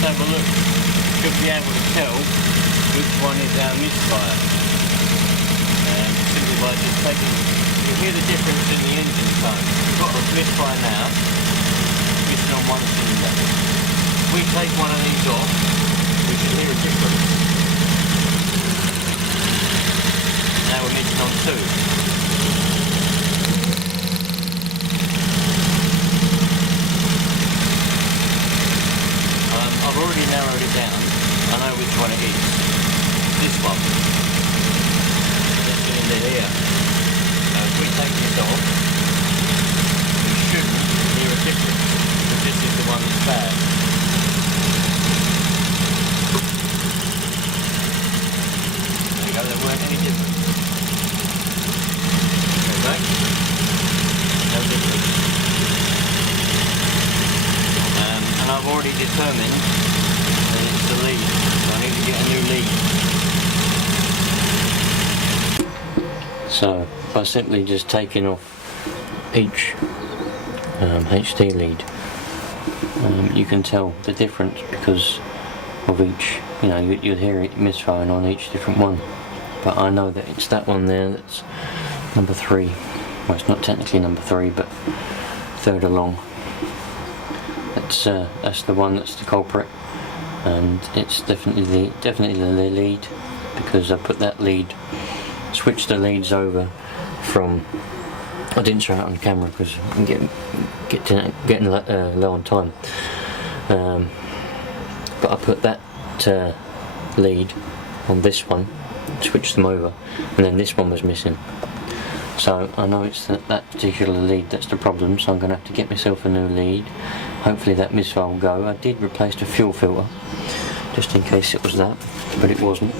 let's have a look. Should be able to tell which one is our Misfire. Simply by just taking, you hear the difference in the engine tone. We've got a Misfire now, piston on one cylinder. If we take one of these off, we can hear a difference. Now we're hitting on two. I've already narrowed it down. I know which one it is. This one. This cylinder here. Now if we take this off, we shouldn't hear a difference, because this is the one that's bad. There you go, there weren't any difference. Okay? No difference. And I've already determined that it's the lead, so I need to get a new lead. So, by simply just taking off each HD lead, you can tell the difference because of each, you know, you'd hear it misfiring on each different one. But I know that it's that one there that's number 3. Well, it's not technically number 3, but third along. That's the one that's the culprit, and it's definitely the lead, because I put that lead, switched the leads over from, I didn't show it on camera because I'm getting low on time, but I put that lead on this one, switched them over, and then this one was missing. So I know it's that particular lead that's the problem, so I'm going to have to get myself a new lead. Hopefully that Misfire will go. I did replace the fuel filter, just in case it was that, but it wasn't.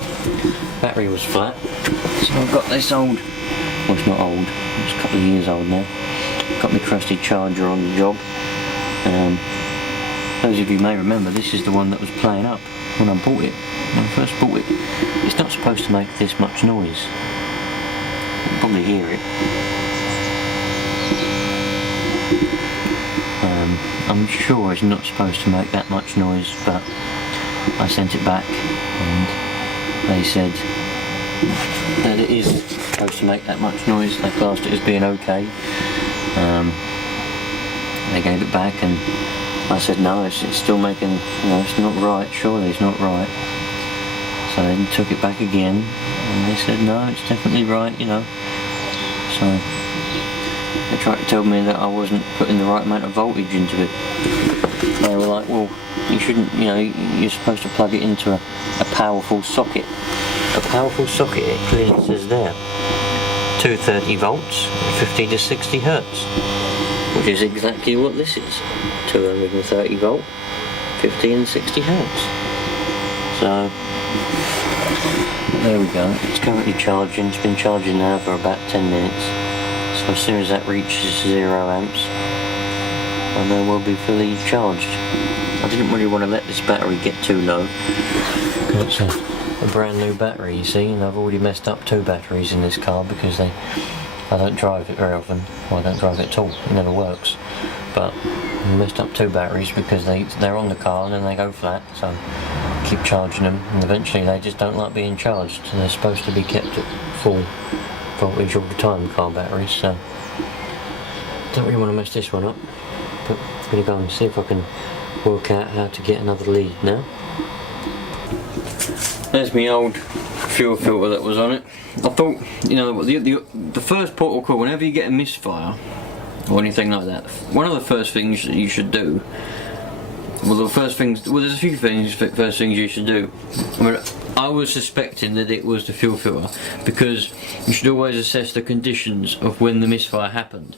Battery was flat, so I've got this old, well it's not old, it's a couple of years old now. Got my trusty charger on the job. Those of you may remember, this is the one that was playing up when I bought it. When I first bought it. It's not supposed to make this much noise. You can probably hear it. I'm sure it's not supposed to make that much noise, but I sent it back and they said that it is supposed to make that much noise. They classed it as being okay. They gave it back and I said no, it's still making, you know, it's not right, surely it's not right. So they took it back again and they said no, it's definitely right, you know. So they tried to tell me that I wasn't putting the right amount of voltage into it. They were like, well, you shouldn't, you know, you're supposed to plug it into a powerful socket. A powerful socket, it clearly says there, 230 volts, 50 to 60 hertz, which is exactly what this is, 230 volt, 50 and 60 hertz. So, there we go, it's currently charging, it's been charging now for about 10 minutes. So as soon as that reaches 0 amps, and then we'll be fully charged. I didn't really want to let this battery get too low. It's a brand new battery, you see, and I've already messed up 2 batteries in this car because I don't drive it very often. Well, I don't drive it at all, it never works. But I messed up 2 batteries because they're on the car and then they go flat, so I keep charging them, and eventually they just don't like being charged. So they're supposed to be kept at full voltage all the time, car batteries, so don't really want to mess this one up. But I'm going to go and see if I can work out how to get another lead now. There's my old fuel filter that was on it. I thought, you know, the first port of call, whenever you get a misfire or anything like that, one of the first things that you should do, there's a few things, first things you should do. I mean, I was suspecting that it was the fuel filter because you should always assess the conditions of when the misfire happened.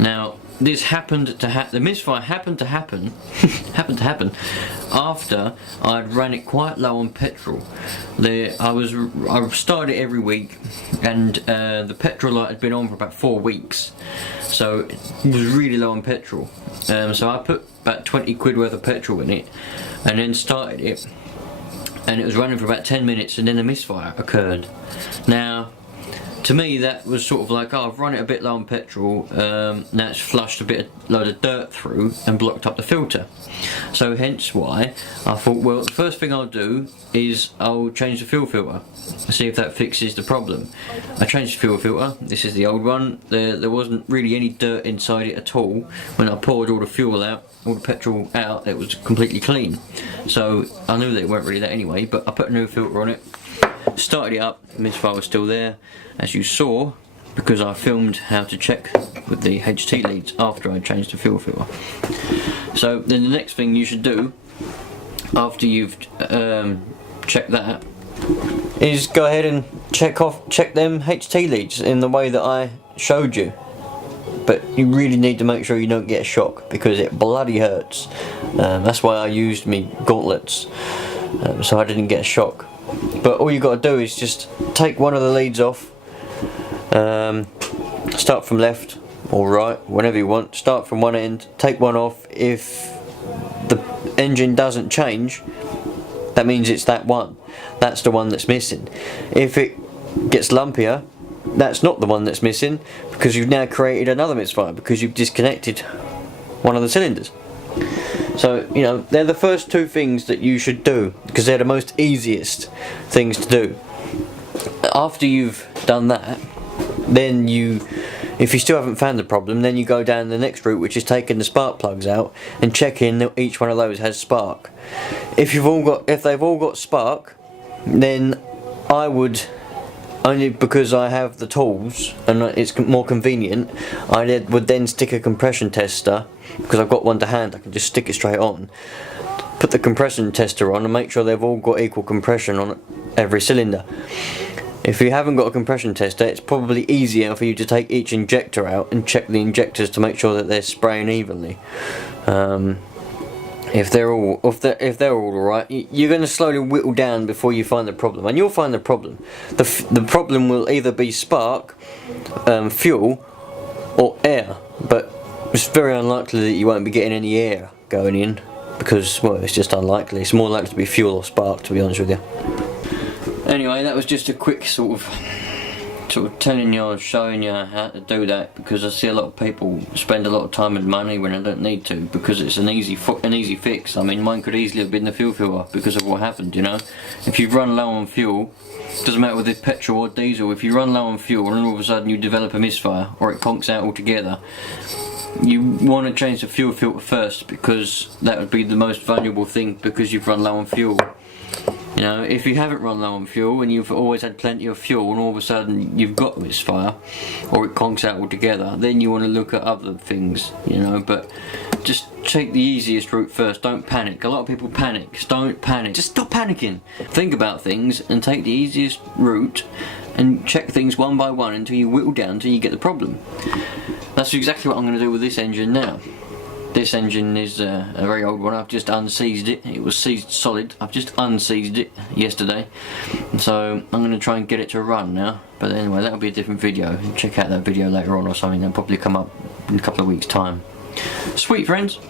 Now, this happened to the misfire happened to happen after I'd ran it quite low on petrol. I started it every week, and the petrol light had been on for about 4 weeks, so it was really low on petrol. So I put about 20 quid worth of petrol in it, and then started it, and it was running for about 10 minutes, and then a misfire occurred. Now, to me that was sort of like, oh, I've run it a bit low on petrol, now it's flushed a load of dirt through and blocked up the filter. So hence why I thought, well, the first thing I'll do is I'll change the fuel filter, see if that fixes the problem. I changed the fuel filter. This is the old one. There wasn't really any dirt inside it at all. When I poured all the fuel out, all the petrol out, it was completely clean. So I knew that it weren't really that anyway, but I put a new filter on it, started it up, the Misfire was still there, as you saw, because I filmed how to check with the HT leads after I changed the fuel filter. So then the next thing you should do, after you've checked that, is go ahead and check them HT leads in the way that I showed you. But you really need to make sure you don't get a shock, because it bloody hurts. That's why I used me gauntlets, so I didn't get a shock. But all you got to do is just take one of the leads off, start from left or right, whenever you want. Start from one end, take one off. If the engine doesn't change, that means it's that one. That's the one that's missing. If it gets lumpier, that's not the one that's missing, because you've now created another misfire because you've disconnected one of the cylinders. So, you know, they're the first two things that you should do, because they're the most easiest things to do. After you've done that, then if you still haven't found the problem, then you go down the next route, which is taking the spark plugs out and checking that each one of those has spark. If they've all got spark, then I would, only because I have the tools and it's more convenient, I would then stick a compression tester, because I've got one to hand, I can just stick it straight on, put the compression tester on and make sure they've all got equal compression on every cylinder. If you haven't got a compression tester, it's probably easier for you to take each injector out and check the injectors to make sure that they're spraying evenly. If they're all alright, you're going to slowly whittle down before you find the problem, and you'll find the problem. The problem will either be spark, fuel, or air, but it's very unlikely that you won't be getting any air going in, because, well, it's just unlikely. It's more likely to be fuel or spark, to be honest with you. Anyway, that was just a quick sort of telling you, showing you how to do that, because I see a lot of people spend a lot of time and money when I don't need to, because it's an easy fix. I mean, mine could easily have been the fuel filter because of what happened, you know. If you've run low on fuel, doesn't matter whether it's petrol or diesel, if you run low on fuel and all of a sudden you develop a misfire or it conks out altogether, you want to change the fuel filter first, because that would be the most valuable thing, because you've run low on fuel. You know, if you haven't run low on fuel and you've always had plenty of fuel and all of a sudden you've got a misfire or it conks out altogether, then you want to look at other things, you know. But just take the easiest route first. Don't panic. A lot of people panic. Don't panic. Just stop panicking. Think about things and take the easiest route and check things one by one until you whittle down until you get the problem. That's exactly what I'm going to do with this engine now. This engine is a very old one. I've just unseized it. It was seized solid. I've just unseized it yesterday. So I'm going to try and get it to run now. But anyway, that'll be a different video. Check out that video later on or something. That'll probably come up in a couple of weeks' time. Sweet, friends.